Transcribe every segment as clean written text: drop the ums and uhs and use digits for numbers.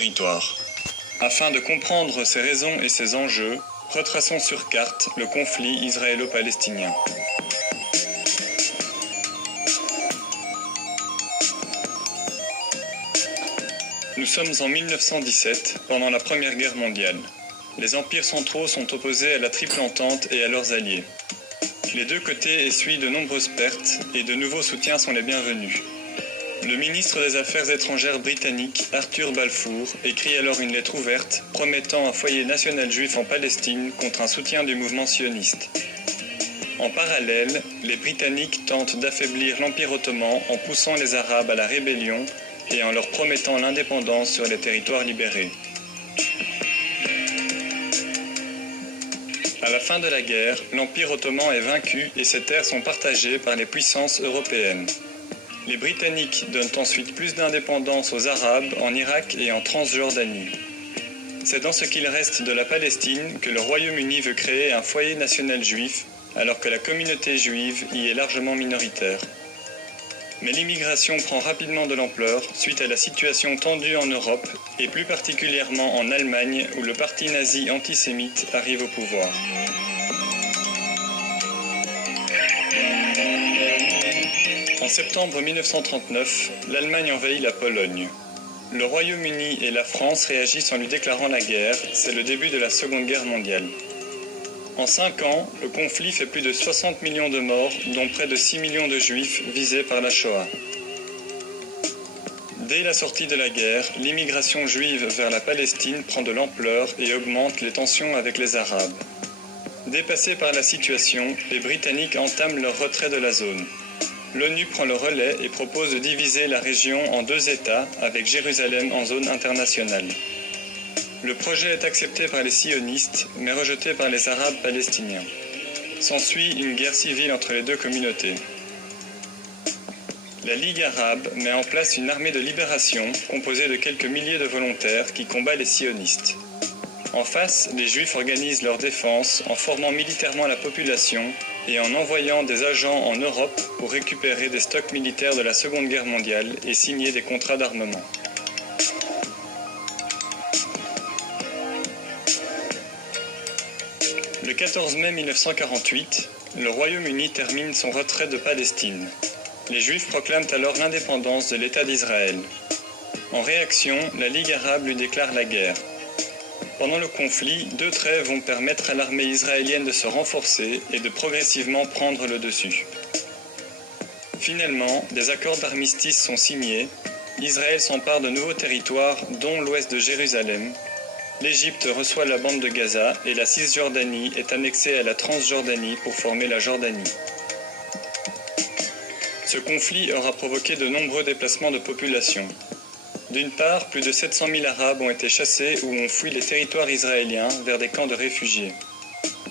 territoire. Afin de comprendre ses raisons et ses enjeux, retraçons sur carte le conflit israélo-palestinien. Nous sommes en 1917, pendant la Première Guerre mondiale. Les empires centraux sont opposés à la Triple Entente et à leurs alliés. Les deux côtés essuient de nombreuses pertes et de nouveaux soutiens sont les bienvenus. Le ministre des Affaires étrangères britannique, Arthur Balfour, écrit alors une lettre ouverte promettant un foyer national juif en Palestine contre un soutien du mouvement sioniste. En parallèle, les Britanniques tentent d'affaiblir l'Empire ottoman en poussant les Arabes à la rébellion et en leur promettant l'indépendance sur les territoires libérés. À la fin de la guerre, l'Empire ottoman est vaincu et ses terres sont partagées par les puissances européennes. Les Britanniques donnent ensuite plus d'indépendance aux Arabes en Irak et en Transjordanie. C'est dans ce qu'il reste de la Palestine que le Royaume-Uni veut créer un foyer national juif, alors que la communauté juive y est largement minoritaire. Mais l'immigration prend rapidement de l'ampleur suite à la situation tendue en Europe et plus particulièrement en Allemagne où le parti nazi antisémite arrive au pouvoir. En septembre 1939, l'Allemagne envahit la Pologne. Le Royaume-Uni et la France réagissent en lui déclarant la guerre, c'est le début de la Seconde Guerre mondiale. En 5 ans, le conflit fait plus de 60 millions de morts, dont près de 6 millions de juifs visés par la Shoah. Dès la sortie de la guerre, l'immigration juive vers la Palestine prend de l'ampleur et augmente les tensions avec les Arabes. Dépassés par la situation, les Britanniques entament leur retrait de la zone. L'ONU prend le relais et propose de diviser la région en 2 États, avec Jérusalem en zone internationale. Le projet est accepté par les sionistes, mais rejeté par les Arabes palestiniens. S'ensuit une guerre civile entre les deux communautés. La Ligue arabe met en place une armée de libération composée de quelques milliers de volontaires qui combat les sionistes. En face, les Juifs organisent leur défense en formant militairement la population et en envoyant des agents en Europe pour récupérer des stocks militaires de la Seconde Guerre mondiale et signer des contrats d'armement. Le 14 mai 1948, le Royaume-Uni termine son retrait de Palestine. Les Juifs proclament alors l'indépendance de l'État d'Israël. En réaction, la Ligue arabe lui déclare la guerre. Pendant le conflit, 2 trêves vont permettre à l'armée israélienne de se renforcer et de progressivement prendre le dessus. Finalement, des accords d'armistice sont signés. Israël s'empare de nouveaux territoires, dont l'ouest de Jérusalem. L'Égypte reçoit la bande de Gaza et la Cisjordanie est annexée à la Transjordanie pour former la Jordanie. Ce conflit aura provoqué de nombreux déplacements de population. D'une part, plus de 700 000 Arabes ont été chassés ou ont fui les territoires israéliens vers des camps de réfugiés.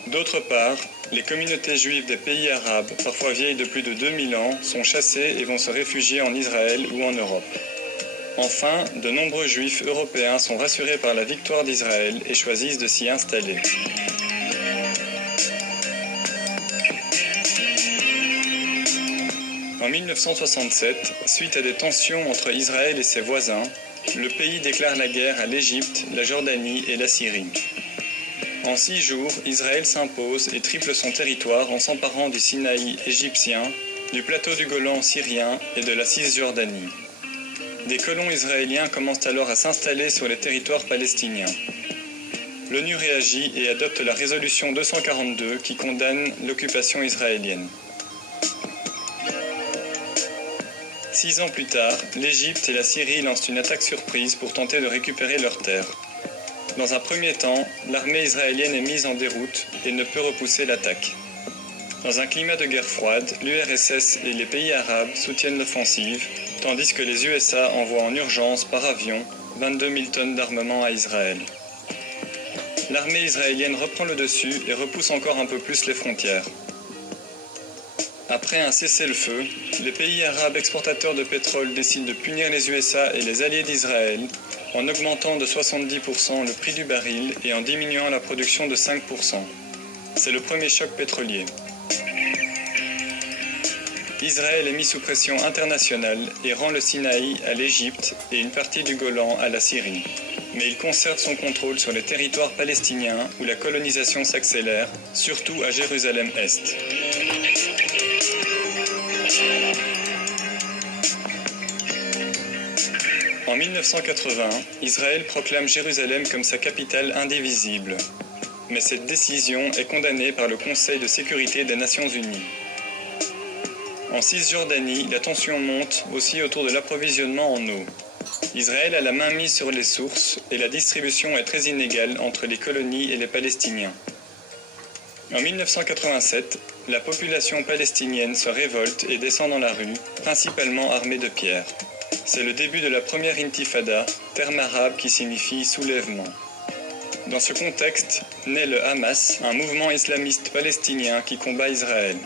D'autre part, les communautés juives des pays arabes, parfois vieilles de plus de 2000 ans, sont chassées et vont se réfugier en Israël ou en Europe. Enfin, de nombreux Juifs européens sont rassurés par la victoire d'Israël et choisissent de s'y installer. En 1967, suite à des tensions entre Israël et ses voisins, le pays déclare la guerre à l'Égypte, la Jordanie et la Syrie. En 6 jours, Israël s'impose et triple son territoire en s'emparant du Sinaï égyptien, du plateau du Golan syrien et de la Cisjordanie. Des colons israéliens commencent alors à s'installer sur les territoires palestiniens. L'ONU réagit et adopte la résolution 242 qui condamne l'occupation israélienne. 6 ans plus tard, l'Égypte et la Syrie lancent une attaque surprise pour tenter de récupérer leurs terres. Dans un premier temps, l'armée israélienne est mise en déroute et ne peut repousser l'attaque. Dans un climat de guerre froide, l'URSS et les pays arabes soutiennent l'offensive, tandis que les USA envoient en urgence par avion 22 000 tonnes d'armement à Israël. L'armée israélienne reprend le dessus et repousse encore un peu plus les frontières. Après un cessez-le-feu, les pays arabes exportateurs de pétrole décident de punir les USA et les alliés d'Israël en augmentant de 70% le prix du baril et en diminuant la production de 5%. C'est le premier choc pétrolier. Israël est mis sous pression internationale et rend le Sinaï à l'Égypte et une partie du Golan à la Syrie. mais il conserve son contrôle sur les territoires palestiniens où la colonisation s'accélère, surtout à Jérusalem-Est. En 1980, Israël proclame Jérusalem comme sa capitale indivisible. Mais cette décision est condamnée par le Conseil de sécurité des Nations Unies. En Cisjordanie, la tension monte aussi autour de l'approvisionnement en eau. Israël a la main mise sur les sources et la distribution est très inégale entre les colonies et les Palestiniens. En 1987, la population palestinienne se révolte et descend dans la rue, principalement armée de pierres. C'est le début de la première intifada, terme arabe qui signifie soulèvement. Dans ce contexte, naît le Hamas, un mouvement islamiste palestinien qui combat Israël.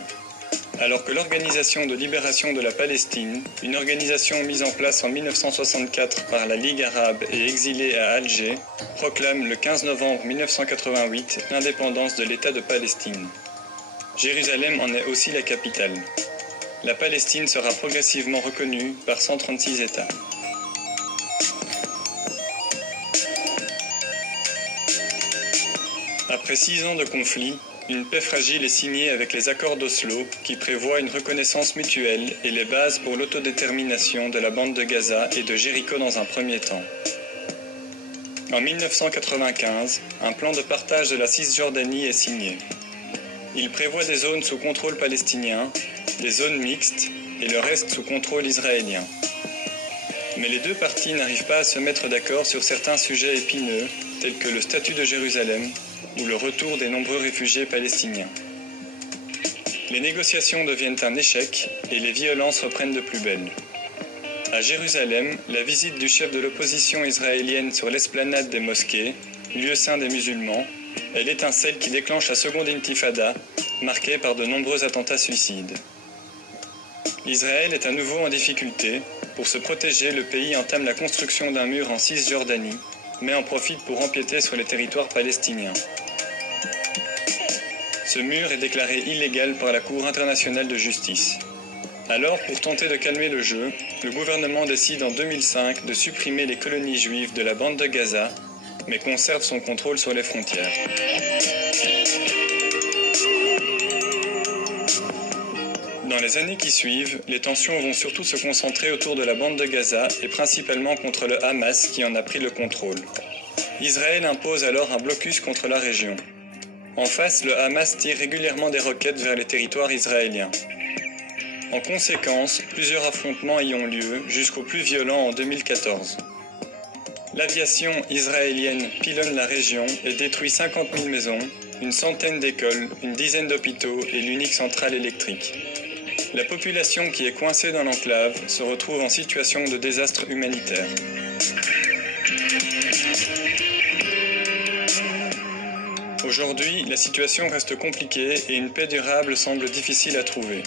Alors que l'Organisation de libération de la Palestine, une organisation mise en place en 1964 par la Ligue arabe et exilée à Alger, proclame le 15 novembre 1988 l'indépendance de l'État de Palestine. Jérusalem en est aussi la capitale. La Palestine sera progressivement reconnue par 136 États. Après 6 ans de conflit, une paix fragile est signée avec les accords d'Oslo qui prévoient une reconnaissance mutuelle et les bases pour l'autodétermination de la bande de Gaza et de Jéricho dans un premier temps. En 1995, un plan de partage de la Cisjordanie est signé. Il prévoit des zones sous contrôle palestinien, des zones mixtes et le reste sous contrôle israélien. Mais les deux parties n'arrivent pas à se mettre d'accord sur certains sujets épineux, tels que le statut de Jérusalem ou le retour des nombreux réfugiés palestiniens. Les négociations deviennent un échec et les violences reprennent de plus belle. À Jérusalem, la visite du chef de l'opposition israélienne sur l'esplanade des mosquées, lieu saint des musulmans, est l'étincelle qui déclenche la seconde intifada, marquée par de nombreux attentats suicides. Israël est à nouveau en difficulté. Pour se protéger, le pays entame la construction d'un mur en Cisjordanie, mais en profite pour empiéter sur les territoires palestiniens. Ce mur est déclaré illégal par la Cour internationale de justice. Alors, pour tenter de calmer le jeu, le gouvernement décide en 2005 de supprimer les colonies juives de la bande de Gaza, mais conserve son contrôle sur les frontières. Dans les années qui suivent, les tensions vont surtout se concentrer autour de la bande de Gaza et principalement contre le Hamas qui en a pris le contrôle. Israël impose alors un blocus contre la région. En face, le Hamas tire régulièrement des roquettes vers les territoires israéliens. En conséquence, plusieurs affrontements y ont lieu, jusqu'au plus violent en 2014. L'aviation israélienne pilonne la région et détruit 50 000 maisons, une centaine d'écoles, une dizaine d'hôpitaux et l'unique centrale électrique. La population qui est coincée dans l'enclave se retrouve en situation de désastre humanitaire. Aujourd'hui, la situation reste compliquée et une paix durable semble difficile à trouver.